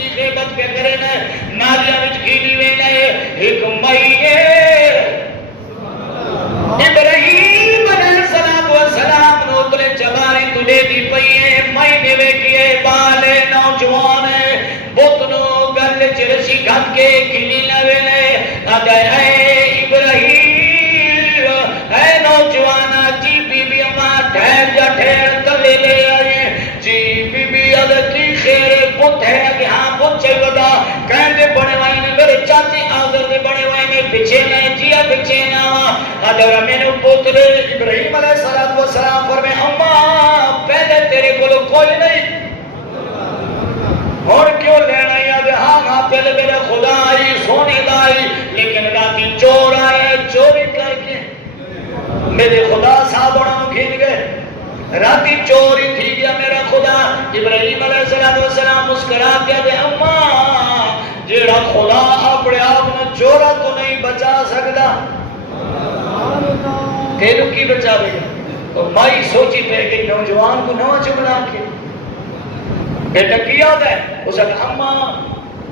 دی غیبت پہ کرے نا نالیاں وچ کیلی وینا ہے ایک مئی ابراہیم علیہ السلام نوترے چباری تجھے دی پئی ہے مئی نے ویکھیے بال نوجوان بتنو گل چرسی گھت کے کلی نہ ویلے آدھے اے ابراہیم اے نوجوانا جی بی بی اماں ٹھہر جا ٹھہر تلے لے آئے جی بی بی عدد کی خیر بت ہے کہ ہاں بت چاہی بدا کہنے بڑے وائی نے میرے چاچی آدھر نے بڑے وائی میں پچھے نہ جیا پچھے نہ آدھر میں نے پوترے ابراہیم علیہ السلام فرمے اماں پہلے تیرے کو کوئی نہیں اور کیوں لینا یاد ہاں پہلے میرے خدا آئی سونے دائی لیکن راتی چور آئے چوری کر کے میرے خدا صاحب انہوں کھین گئے راتی چوری تھی گیا میرا خدا ابراہیم علیہ السلام مسکرا کیا دے اماں جیڑا خدا اپنے آپ نے چورا تو نہیں بچا سکتا تیرو کی بچا دے گا تو مائی سوچی پہ کہ نوجوان کو نوچ بنا کے بیٹا کیا دے اس نے اماں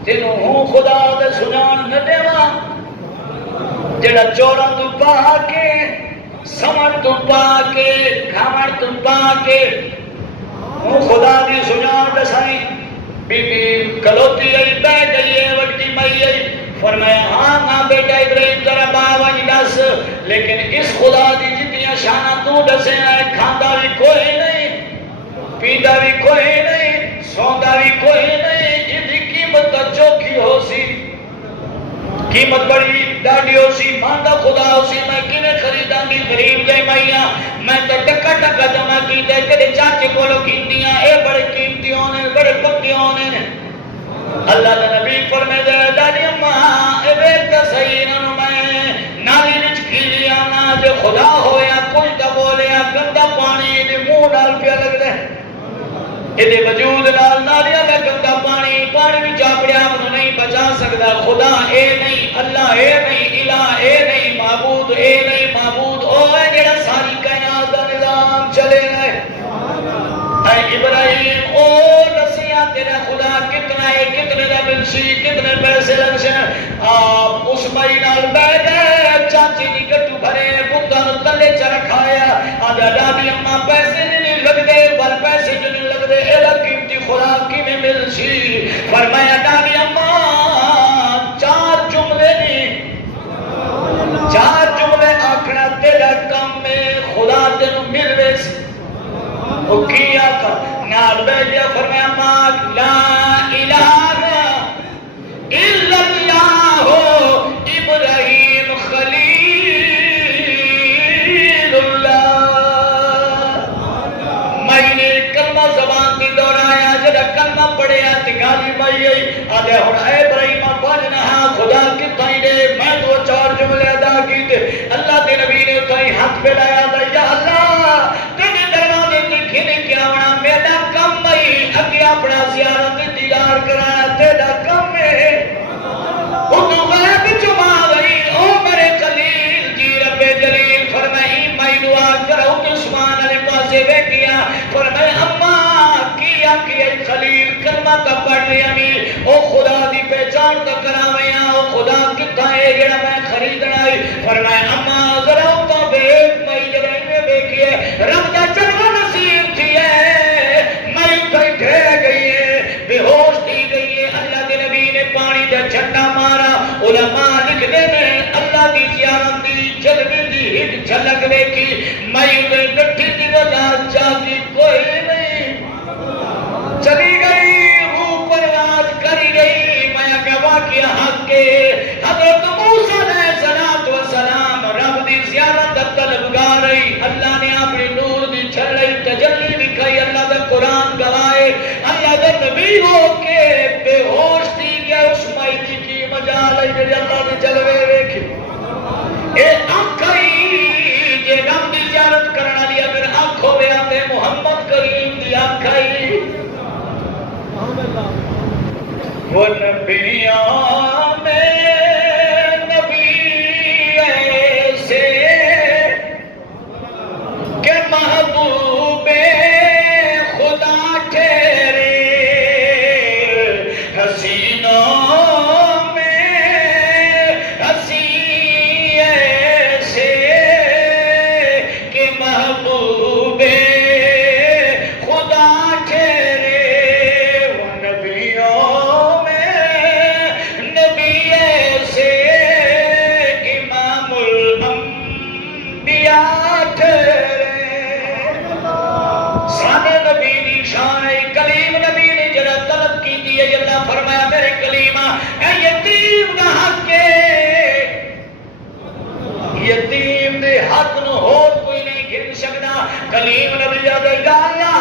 تینوں ہوں خدا دے سنان نہ دیوا جڑا چورا تو پا کے سمر تو پا کے کھامر تو پا کے ہوں خدا دی سنان دسائی بی بی کلوتی آئی بے گئی ہے وقتی مئی آئی فرمایا ہاں ماں بیٹا ابراہیم ترہ باوا جی دس لیکن اس خدا دی جتنی شانہ تو دسے آئے کھاندہ بھی کوئی نہیں پیندہ بھی کوئی نہیں سوندہ بھی کوئی نہیں یہ دی قیمت چوکی ہو سی قیمت بڑی ڈاڑی ہو سی ماندہ خدا ہو سی میں کنے خریداں گی غریب گئے مائیاں میں تو ٹکا ٹکا جمع کی دے تیرے چاچے کولو کھیندیاں اے بڑے قیمتی ہونے بڑے پکی ہونے اللہ دا نبی فرمے دے دادی اماں اے بیٹا صحیح انہوں میں نالی وچ کھیلی آنا جو خدا ہویا کچھ دا بولیا گندہ پانی دے منہ ڈال پیا لگ دے یہ وجود نال نالیا میں گندا پانی بھی چاپڑیا انہوں نہیں بچا سکتا خدا اے نہیں اللہ اے نہیں الہ اے نہیں معبود اے نہیں معبود او ہے جڑا ساری کائنات دا نظام چلے گئے اے ابراہیم او نسیاں تیرا خدا کتنا ہے کتنے دا ملسی کتنے پیسے لگشن آپ اس مائی نال بیٹھ گئے چاچی دی گٹو بھرے بتن تلے چ رکھایا آدھا ڈابی اماں پیسے نہیں لگ دے بل پیسے نہیں لگ دے ایلا قیمتی خوراک کی میں مل سی فرمایا ڈابی اماں چار جملے آکھنا تیرا کم میں خدا تینوں مل رہے سی وہ کیا کر نال بیٹھ گیا فرمایا اماں لا الہ الا اللہ ابراہیم خلیل اللہ میں نے کلمہ زبان کی دہرایا جڑا کلمہ پڑھیا تگالی بائی آدھے ہن اے ابراہیم پڑھنا خدا کتائی دے میں تو چار جملے ادا کی تے اللہ دے نبی نے اتائی ہاتھ پہ لایا دا یا اللہ تیرے دروازے تے کھنے کیا ہونا میرا کم نہیں اگے اپنا زیارت دیدار کرانا تیرا کم ہے اُتو غیب چما گئی او میرے خلیل جی رب جلیل فرمائی میں دعا کرو تو عثمان علیہ پاسے بیٹھیا فرمائی اماں کیا خلیل کلمہ کا پڑھ لیا می او خدا دی پہچان کا کراویاں او خدا کتا ہے جڑا میں خریدنا ہے فرمایا اماں ذرا تو بیٹھ میں جڑے میں بیٹھیے رب دا چلو نصیب تھی ہے میں اتھائی ٹھہر گئی ہے بے ہوش دی گئی ہے اللہ کے نبی نے پانی دا چھٹا مارا علماء لکھنے میں اللہ کی زیارت دی جلوے دی ہٹ جھلک دیکھی میں اتھے ڈٹھی دی وجہ چاہتی کوئی نہیں چلی گئی روح پرواز کری گئی میں گواہ کیا حق کے حضرت موسیٰ علیہ السلام رب دی زیارت طلبگار رہی اللہ نے اپنی نور دی چھلئی تجلی دکھائی اللہ دا قرآن گوائے اللہ دا نبی ہو کے بے ہوش دی گیا اس مائدی کی مجال ہے جڑی اللہ نے جلوے ویکھی اے آنکھائی جے رب دی زیارت کرنا لیا پھر آنکھوں میں آتے محمد کریم دی آنکھائی وہ نبیاں میں نبی ایسے کہ محبوب خدا ٹھہرے حسینوں میں حسین ایسے کہ محبوب خدا ٹھہرے، وہ نبیوں میں نبی ایسے امام الانبیاء ٹھہرے۔ سانے نبی دی شان ہے، کلیم نبی نے جڑا طلب کی دی ہے، اللہ فرمایا میرے کلیمہ اے یتیم دا حق ہے، یتیم دے حق نو اور کوئی نہیں گھن سکتا۔ کلیم نبی آدھے یا اللہ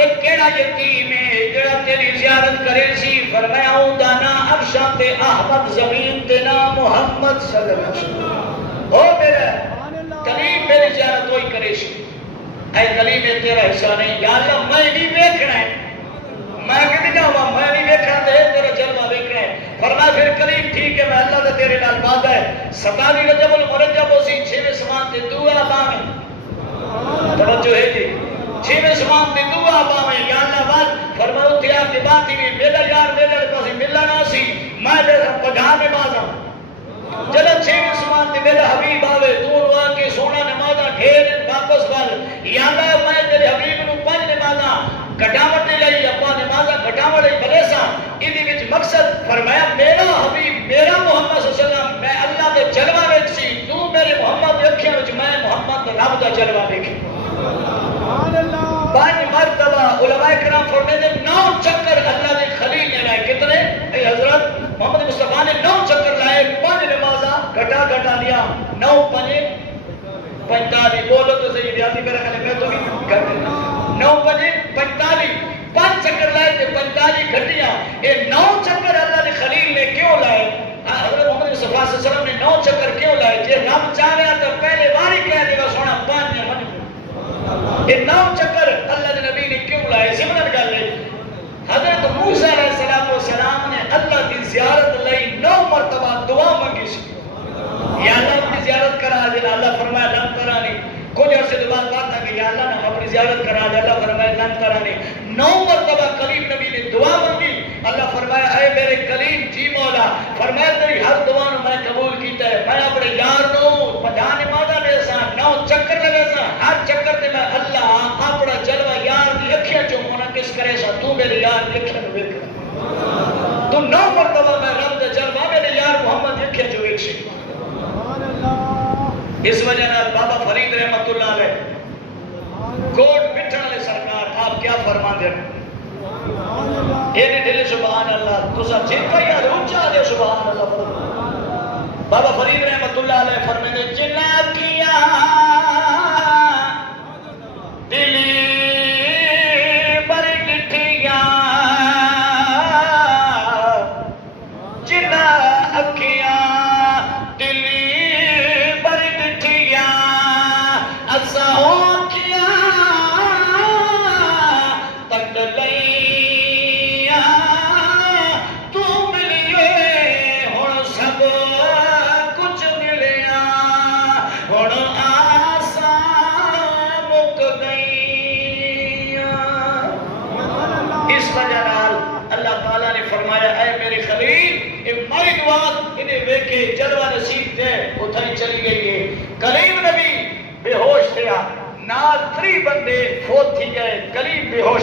ایک کیڑا یتیم ہے جڑا تیری زیارت کرے سی؟ فرمایا او دانا افشاں تے احمد زمین تے نا محمد صلی اللہ علیہ وسلم۔ او میرا کلیم میری زیارت وہی کرے سی۔ اے کلیم ہے تیرا حصہ نہیں، یا اللہ میں بھی دیکھنا ہے، میں کہتے جاؤں میں نہیں دیکھنا تے تیرا جلوہ دیکھنا ہے۔ فرمایا پھر کلیم ٹھیک ہے میں اللہ تے تیرے نال وعدہ ہے، 27 رجب المرجب اسی 6ویں سمان تے دعا باویں، توجہ ہے جی، 6ویں سمان تے دعا باویں یا اللہ بات۔ فرمایا اتھے آپ کی بات ہی میرا یار میرے پاس ملنا نہ سی، میں دے پڑھا میں بازاں جلد 6ویں سمان تے میرا حبیب آوے تو آ کے سونا نمازاں ڈھیر واپس بال یا اللہ میں تیرے حبیب نو 5 نمازاں گھٹاوٹ دے لئی اپا نمازاں گھٹاوٹ لئی بلیسا ایدی وچ مقصد فرمایا میرا حبیب میرا محمد صلی اللہ علیہ وسلم میں اللہ دے جلوہ وچ سی، تو میرے محمد دے اکھیاں وچ میں محمد دے رب دا جلوہ دیکھی۔ 5 مرتبہ علماء کرام فرماتے ہیں 9 چکر اللہ دے خلیل نے لائے، کتنے؟ اے حضرت محمد مصطفیٰ نے 9 چکر لائے، 5 نمازاں گھٹا لیا، 9 5 45 بولو تو صحیح دیاتی میرا خیال میں تو بھی گھٹ 9 5 45 5 چکر لائے تھے 45 گھٹیاں۔ یہ 9 چکر اللہ نے خلیل نے کیوں لائے؟ حضرت محمد مصطفیٰ صلی اللہ علیہ وسلم نے 9 چکر کیوں لائے؟ جی رب چاہ رہا تو پہلے باری کہہ دے گا سونا 5 یا 5۔ یہ 9 چکر اللہ نے نبی نے کیوں لائے؟ سمجھ گل ہے حضرت موسیٰ علیہ السلام نے اللہ کی زیارت لئی 9 مرتبہ دعا مانگی سی، یا اللہ اپنی زیارت کرا دے، اللہ فرمایا لن ترانی۔ کچھ عرصے کے بعد بات آ کہ یا اللہ نے اپنی زیارت کرا دے، اللہ فرمایا لن ترانی۔ 9 مرتبہ کلیم نبی نے دعا مانگی، اللہ فرمایا اے میرے کلیم جی مولا، فرمایا تیری ہر دعا نو میں قبول کیتا ہے، میں اپنے یار نو 50 نمازاں دے سا 9 چکر لگے سا، ہر چکر تے میں اللہ اپنا جلوہ یار دی اکھیاں چوں منعکس کرے سا، تو میرے یار دی اکھیاں نو ویکھ تو 9 مرتبہ میں رب دا جلوہ میرے یار محمد دی اکھیاں چوں ویکھ سی۔ اس وجہ نال بابا فرید رحمت اللہ علیہ کوٹ مٹھن والے سرکار آپ کیا فرما دے یہ دل سبحان اللہ تسا چیتا یاد اونچا دے سبحان اللہ۔ بابا فرید رحمت اللہ علیہ فرماتے ہیں جنہ کیا دلی بر ڈٹھیاں جنہ اکھیاں دلی جلوہ نصیب تھے اتھائی چلی گئی ہے۔ کلیم نبی بے ہوش تھیا، نال 3 بندے فوت تھی گئے، کلیم بے ہوش